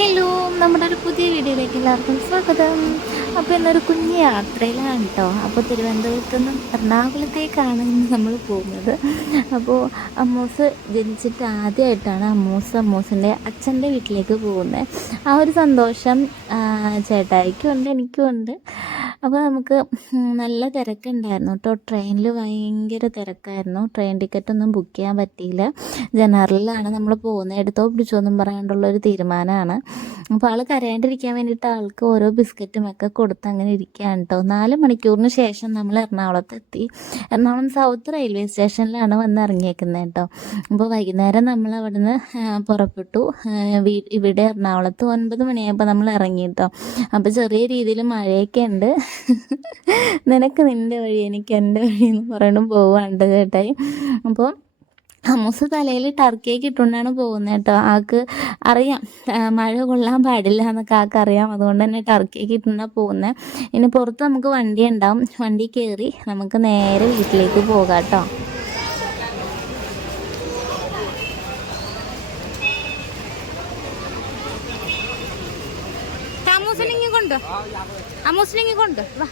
Hello, നമ്മുടെ ഒരു പുതിയ വീഡിയോയിലേക്ക് എല്ലാവർക്കും സ്വാഗതം. അപ്പോൾ ഇന്നൊരു കുഞ്ഞു യാത്രയിലാണ് കേട്ടോ. അപ്പോൾ തിരുവനന്തപുരത്ത് നിന്നും എറണാകുളത്തേക്കാണ് ഇന്ന് നമ്മൾ പോകുന്നത്. അപ്പോൾ അമ്മൂസ് ജനിച്ചിട്ട് ആദ്യമായിട്ടാണ് അമ്മൂസിൻ്റെ അച്ഛൻ്റെ വീട്ടിലേക്ക് പോകുന്നത്. ആ ഒരു സന്തോഷം ചേട്ടായിക്കും ഉണ്ട്, എനിക്കും ഉണ്ട്. അപ്പോൾ നമുക്ക് നല്ല തിരക്കുണ്ടായിരുന്നു കേട്ടോ. ട്രെയിനിൽ ഭയങ്കര തിരക്കായിരുന്നു. ട്രെയിൻ ടിക്കറ്റൊന്നും ബുക്ക് ചെയ്യാൻ പറ്റിയില്ല. ജനറലിലാണ് നമ്മൾ പോകുന്നത്. എടുത്തോ പിടിച്ചോ എന്നും പറയാണ്ടുള്ളൊരു തീരുമാനമാണ്. അപ്പോൾ ആൾ കരയാണ്ടിരിക്കാൻ വേണ്ടിയിട്ട് ആൾക്ക് ഓരോ ബിസ്ക്കറ്റും ഒക്കെ കൊടുത്ത് അങ്ങനെ ഇരിക്കുകയാണ് കേട്ടോ. 4 മണിക്കൂറിന് ശേഷം നമ്മൾ എറണാകുളത്തെത്തി. എറണാകുളം സൗത്ത് റെയിൽവേ സ്റ്റേഷനിലാണ് വന്ന് ഇറങ്ങിയേക്കുന്നത് കേട്ടോ. അപ്പോൾ വൈകുന്നേരം നമ്മൾ അവിടുന്ന് പുറപ്പെട്ടു. ഇവിടെ എറണാകുളത്ത് 9 മണിയായപ്പോൾ നമ്മൾ ഇറങ്ങി കേട്ടോ. അപ്പോൾ ചെറിയ രീതിയിൽ മഴയൊക്കെ ഉണ്ട്. നിനക്ക് നിൻ്റെ വഴി, എനിക്ക് എൻ്റെ വഴി എന്ന് പറയണം പോവാണ്ട് ചേട്ടായി. അപ്പോൾ അമ്മൂസ് തലയിൽ ടർക്കിയൊക്കെ ഇട്ടുകൊണ്ടാണ് പോകുന്നത് കേട്ടോ. ആൾക്ക് അറിയാം മഴ കൊള്ളാൻ പാടില്ല എന്നൊക്കെ ആൾക്കറിയാം. അതുകൊണ്ട് തന്നെ ടർക്കിയൊക്കെ ഇട്ടുകൊണ്ടാണ് പോകുന്നത്. ഇനി പുറത്ത് നമുക്ക് വണ്ടി ഉണ്ടാവും. വണ്ടി കയറി നമുക്ക് നേരെ വീട്ടിലേക്ക് പോകാം കേട്ടോ. അമ്മൂസിനെങ്കിൽ കൊണ്ട് വാ.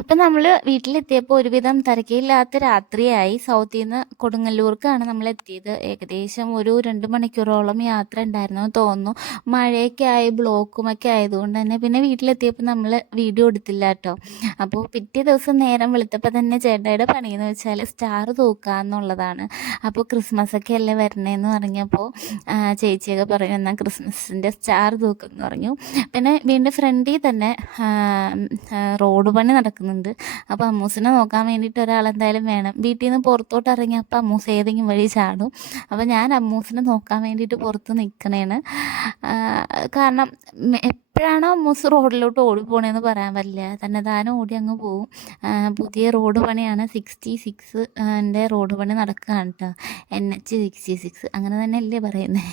അപ്പം നമ്മൾ വീട്ടിലെത്തിയപ്പോൾ ഒരുവിധം തിരക്കില്ലാത്ത രാത്രിയായി. സൗത്തിൽ നിന്ന് കൊടുങ്ങല്ലൂർക്കാണ് നമ്മൾ എത്തിയത്. ഏകദേശം ഒരു 2 മണിക്കൂറോളം യാത്ര ഉണ്ടായിരുന്നു തോന്നുന്നു. മഴയൊക്കെ ആയി ബ്ലോക്കുമൊക്കെ ആയതുകൊണ്ട് തന്നെ പിന്നെ വീട്ടിലെത്തിയപ്പോൾ നമ്മൾ വീഡിയോ എടുത്തില്ല കേട്ടോ. അപ്പോൾ പിറ്റേ ദിവസം നേരം വെളുത്തപ്പോൾ തന്നെ ചേട്ടായിയുടെ പണിയെന്ന് വെച്ചാൽ സ്റ്റാർ തൂക്കുക എന്നുള്ളതാണ്. അപ്പോൾ ക്രിസ്മസൊക്കെ അല്ലേ വരണേന്ന് പറഞ്ഞപ്പോൾ ചേച്ചിയൊക്കെ പറഞ്ഞു എന്നാൽ ക്രിസ്മസിൻ്റെ സ്റ്റാർ തൂക്കും എന്ന് പറഞ്ഞു. പിന്നെ വീണ്ടും ഫ്രണ്ടിൽ തന്നെ റോഡ് പണി നടക്കുന്നുണ്ട്. അപ്പോൾ അമ്മൂസിനെ നോക്കാൻ വേണ്ടിയിട്ട് ഒരാളെന്തായാലും വേണം. വീട്ടിൽ നിന്ന് പുറത്തോട്ട് ഇറങ്ങിയപ്പോൾ അമ്മൂസ് ഏതെങ്കിലും വഴി ചാടും. അപ്പോൾ ഞാൻ അമ്മൂസിനെ നോക്കാൻ വേണ്ടിയിട്ട് പുറത്ത് നിൽക്കണേണ്. കാരണം എപ്പോഴാണോ അമ്മൂസ് റോഡിലോട്ട് ഓടിപ്പോണേന്ന് പറയാൻ പറ്റില്ല. തന്നെ താനും ഓടി അങ്ങ് പോവും. പുതിയ റോഡ് പണിയാണ്. 66 റോഡ് പണി നടക്കുകയാണ് കേട്ടോ. NH 66 അങ്ങനെ തന്നെ അല്ലേ പറയുന്നത്.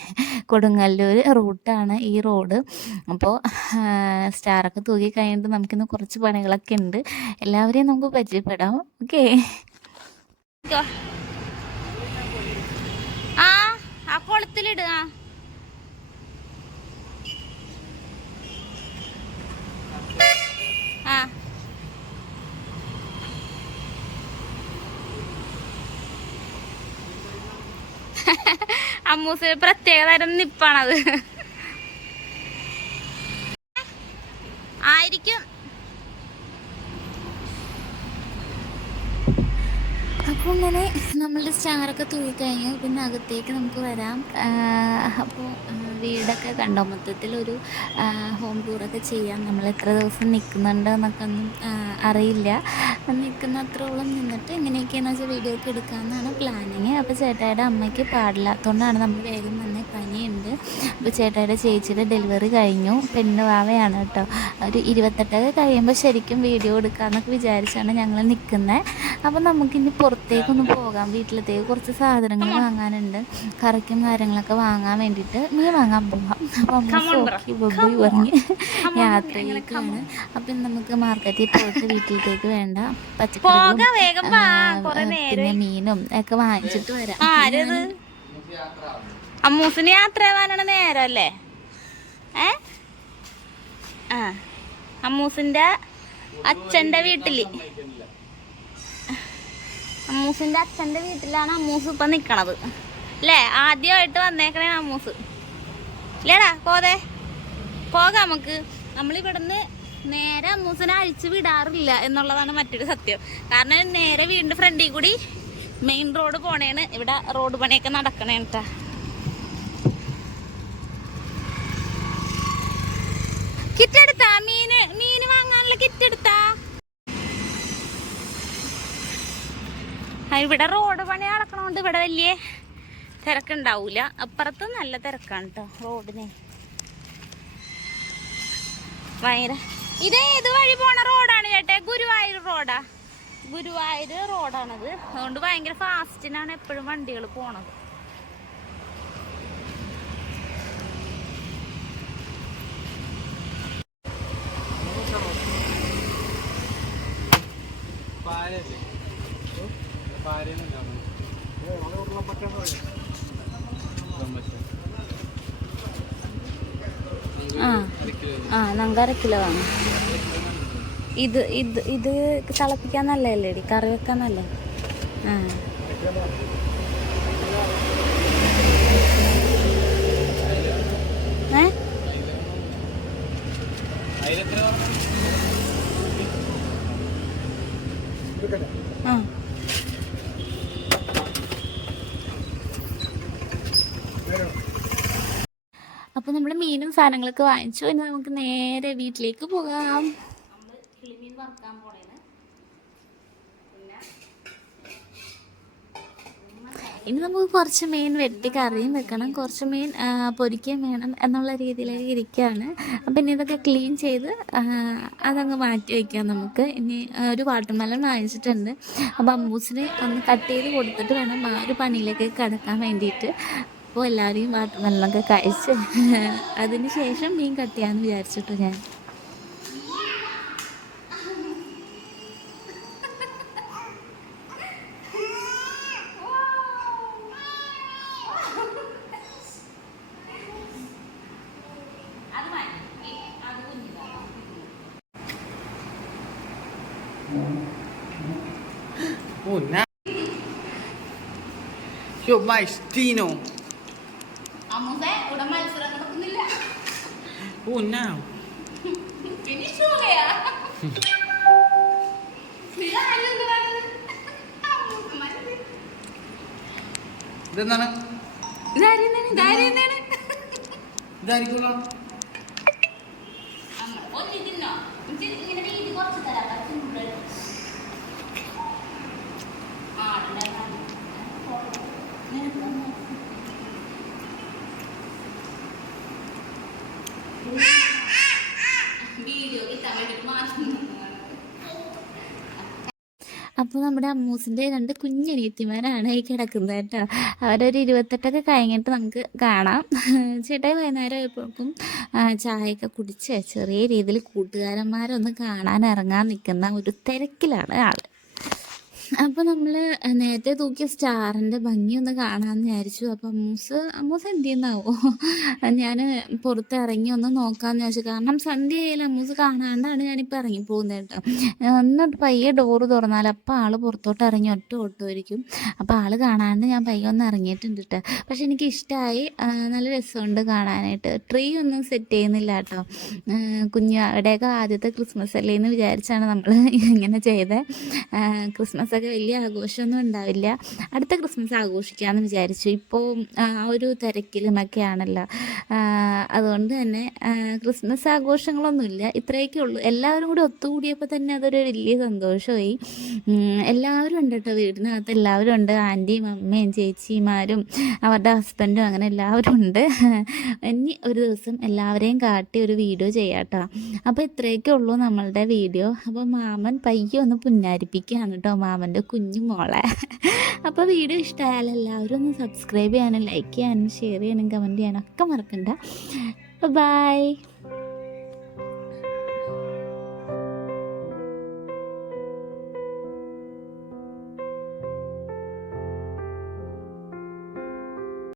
കൊടുങ്ങല്ലൂർ റൂട്ടാണ് ഈ റോഡ്. അപ്പോൾ സ്റ്റാറൊക്കെ തൂക്കി കഴിഞ്ഞിട്ട് നമുക്കിന്ന് കുറച്ച് പണികളൊക്കെ ഉണ്ട്. എല്ലാവരെയും നമുക്ക് പരിചയപ്പെടാം. ഓക്കെ. ആ കുളത്തിലിടുക. അമ്മൂസ് പ്രത്യേക തരം നിപ്പാണത് ആയിരിക്കും. അപ്പോൾ ഇങ്ങനെ നമ്മളുടെ സ്റ്റാറൊക്കെ തൂക്കിക്കഴിഞ്ഞു. പിന്നെ അകത്തേക്ക് നമുക്ക് വരാം. അപ്പോൾ വീടൊക്കെ കണ്ടോ. മൊത്തത്തിലൊരു ഹോം ടൂറൊക്കെ ചെയ്യാം. നമ്മൾ എത്ര ദിവസം നിൽക്കുന്നുണ്ട് എന്നൊക്കെ ഒന്നും അറിയില്ല. നിൽക്കുന്ന അത്രോളം നിന്നിട്ട് എങ്ങനെയൊക്കെയാണെന്ന് വെച്ചാൽ വീഡിയോ ഒക്കെ എടുക്കാമെന്നാണ് പ്ലാനിങ്. അപ്പോൾ ചേട്ടായിയുടെ അമ്മയ്ക്ക് പാടില്ലാത്തതുകൊണ്ടാണ് നമ്മൾ വേഗം തന്നെ. പനിയുണ്ട്. അപ്പോൾ ചേട്ടായിയുടെ ചേച്ചിയുടെ ഡെലിവറി കഴിഞ്ഞു. പെണ്ണുവാവയാണ് കേട്ടോ. ഒരു 28 കഴിയുമ്പോൾ ശരിക്കും വീഡിയോ എടുക്കാമെന്നൊക്കെ വിചാരിച്ചാണ് ഞങ്ങൾ നിൽക്കുന്നത്. അപ്പോൾ നമുക്കിനി പുറത്തേക്കൊന്ന് പോകാം. വീട്ടിലത്തേക്ക് കുറച്ച് സാധനങ്ങൾ വാങ്ങാനുണ്ട്. കറിക്കും കാര്യങ്ങളൊക്കെ വാങ്ങാൻ വേണ്ടിയിട്ട് മീൻ വാങ്ങാൻ പോകാം. അപ്പോൾ അമ്മ സോക്കി ബൊബോയ് പറഞ്ഞ് യാത്രയിലേക്കാണ്. അപ്പം നമുക്ക് മാർക്കറ്റിൽ പോയിട്ട് വീട്ടിലേക്ക് വേണ്ട പച്ചക്കറികളും പിന്നെ മീനും ഒക്കെ വാങ്ങിച്ചിട്ട് വരാം. അമ്മൂസിന് യാത്ര പോകാനാണ് നേരം അല്ലേ? അമ്മൂസിൻ്റെ അച്ഛൻ്റെ വീട്ടിലാണ് അമ്മൂസ് ഇപ്പം നിൽക്കണത് അല്ലേ? ആദ്യമായിട്ട് വന്നേക്കണേ അമ്മൂസ് ഇല്ലേടാ. പോകാം നമുക്ക്. നമ്മളിവിടുന്ന് നേരെ അമ്മൂസിനെ അഴിച്ചു വിടാറില്ല എന്നുള്ളതാണ് മറ്റൊരു സത്യം. കാരണം നേരെ വീടിൻ്റെ ഫ്രണ്ടിൽ കൂടി മെയിൻ റോഡ് പോണേണ്. ഇവിടെ റോഡ് പണിയൊക്കെ നടക്കണേ കേട്ടാ. കിറ്റ് എടുത്താ? മീന് വാങ്ങാനുള്ള കിറ്റ് എടുത്താ? ഇവിടെ റോഡ് പണി നടക്കണോണ്ട് ഇവിടെ വലിയ തിരക്കുണ്ടാവൂല. അപ്പുറത്ത് നല്ല തിരക്കാണ് കേട്ടോ റോഡിന്. ഭയങ്കര ഇതേത് വഴി പോണ റോഡാണ് ചേട്ടേ? ഗുരുവായൂർ റോഡാണത്. അതുകൊണ്ട് ഭയങ്കര ഫാസ്റ്റിനാണ് എപ്പോഴും വണ്ടികൾ പോണത്. ആ ആ നമുക്ക് 1/2 കിലോ വേണം. ഇത് ഇത് ഇത് തിളപ്പിക്കാൻ നല്ലതല്ലേ, കറി വെക്കാൻ നല്ല. ആ ഏ ആ അപ്പോൾ നമ്മൾ മീനും സാധനങ്ങളൊക്കെ വാങ്ങിച്ചു. ഇനി നമുക്ക് നേരെ വീട്ടിലേക്ക് പോകാം. നമ്മൾ കിളിമീൻ വറുക്കാൻ പോണേന്. ഇനി നമുക്ക് കുറച്ച് മീൻ വെട്ടി കറിയും വെക്കണം, കുറച്ച് മീൻ പൊരിക്കുകയും വേണം എന്നുള്ള രീതിയിലേക്ക് ഇരിക്കുകയാണ്. അപ്പം ഇനി ഇതൊക്കെ ക്ലീൻ ചെയ്ത് അതങ്ങ് മാറ്റി വയ്ക്കാം നമുക്ക്. ഇനി ഒരു വാട്ടർമെലൺ വാങ്ങിച്ചിട്ടുണ്ട്. അപ്പോൾ അമ്മൂസിനെ ഒന്ന് കട്ട് ചെയ്ത് കൊടുത്തിട്ട് വേണം ആ ഒരു പണിയിലേക്ക് കിടക്കാൻ വേണ്ടിയിട്ട്. അപ്പോൾ എല്ലാവരെയും വാട്ടർമെലണൊക്കെ കഴിച്ച് അതിന് ശേഷം മീൻ കട്ട് ചെയ്യാമെന്ന് വിചാരിച്ചിട്ടു ഞാൻ. Oh, now. Yo, Maestino. Oh, now. ഇതെന്താണ്? ഇതായിരിക്കുമല്ലോ. അപ്പോൾ നമ്മുടെ അമ്മൂസിൻ്റെ 2 കുഞ്ഞനിയത്തിമാരാണ് ഈ കിടക്കുന്നത് കേട്ടോ. അവരൊരു 28 കഴിഞ്ഞിട്ട് നമുക്ക് കാണാം. ചേട്ടായി വൈകുന്നേരം ആയപ്പോഴേക്കും ചായയൊക്കെ കുടിച്ച് ചെറിയ രീതിയിൽ കൂട്ടുകാരന്മാരൊന്ന് കാണാൻ ഇറങ്ങാൻ നിൽക്കുന്ന ഒരു തിരക്കിലാണ് ആൾ. അപ്പോൾ നമ്മൾ നേരത്തെ തൂക്കിയ സ്റ്റാറിൻ്റെ ഭംഗിയൊന്ന് കാണാമെന്ന് വിചാരിച്ചു. അപ്പോൾ അമ്മൂസ് എന്ത് ചെയ്യുന്നാവോ, ഞാൻ പുറത്തിറങ്ങി ഒന്ന് നോക്കാമെന്ന് വിചാരിച്ചു. കാരണം സന്ധ്യ ആയാലും അമ്മൂസ് കാണാണ്ടാണ് ഞാനിപ്പോൾ ഇറങ്ങിപ്പോകുന്നത് കേട്ടോ. എന്നിട്ട് പയ്യെ ഡോറ് തുറന്നാൽ അപ്പോൾ ആൾ പുറത്തോട്ട് ഇറങ്ങി ഒറ്റ ഓട്ടമായിരിക്കും. അപ്പോൾ ആൾ കാണാണ്ട് ഞാൻ പയ്യെ ഒന്ന് ഇറങ്ങിയിട്ടുണ്ട് കേട്ടോ. പക്ഷെ എനിക്ക് ഇഷ്ടമായി, നല്ല രസമുണ്ട് കാണാനായിട്ട്. ട്രീ ഒന്നും സെറ്റ് ചെയ്യുന്നില്ല കേട്ടോ. അവിടെയൊക്കെ ആദ്യത്തെ ക്രിസ്മസ് അല്ലേ എന്ന് വിചാരിച്ചാണ് നമ്മൾ ഇങ്ങനെ ചെയ്തത്. ക്രിസ്മസ് വലിയ ആഘോഷമൊന്നും ഉണ്ടാവില്ല, അടുത്ത ക്രിസ്മസ് ആഘോഷിക്കാമെന്ന് വിചാരിച്ചു. ഇപ്പോൾ ആ ഒരു തിരക്കിലുമൊക്കെയാണല്ലോ, അതുകൊണ്ട് തന്നെ ക്രിസ്മസ് ആഘോഷങ്ങളൊന്നുമില്ല, ഇത്രയൊക്കെ ഉള്ളൂ. എല്ലാവരും കൂടി ഒത്തുകൂടിയപ്പോൾ തന്നെ അതൊരു വലിയ സന്തോഷമായി. എല്ലാവരും ഉണ്ട് കേട്ടോ, വീടിനകത്ത് എല്ലാവരും ഉണ്ട്. ആൻറ്റിയും അമ്മയും ചേച്ചിമാരും അവരുടെ ഹസ്ബൻഡും അങ്ങനെ എല്ലാവരും ഉണ്ട്. ഇനി ഒരു ദിവസം എല്ലാവരെയും കാട്ടി ഒരു വീഡിയോ ചെയ്യാം കേട്ടോ. അപ്പോൾ ഇത്രയൊക്കെ ഉള്ളൂ നമ്മളുടെ വീഡിയോ. അപ്പോൾ മാമൻ പയ്യെ ഒന്ന് പുന്നാരിപ്പിക്കുകയാണ് കേട്ടോ, മാമൻ്റെ കുഞ്ഞു മോളെ. അപ്പോൾ വീഡിയോ ഇഷ്ടമായാൽ എല്ലാവരും ഒന്ന് സബ്സ്ക്രൈബ് ചെയ്യാനും ലൈക്ക് ചെയ്യാനും ഷെയർ ചെയ്യാനും കമൻറ്റ് ചെയ്യാനും ഒക്കെ മറക്കണ്ട. ബൈ.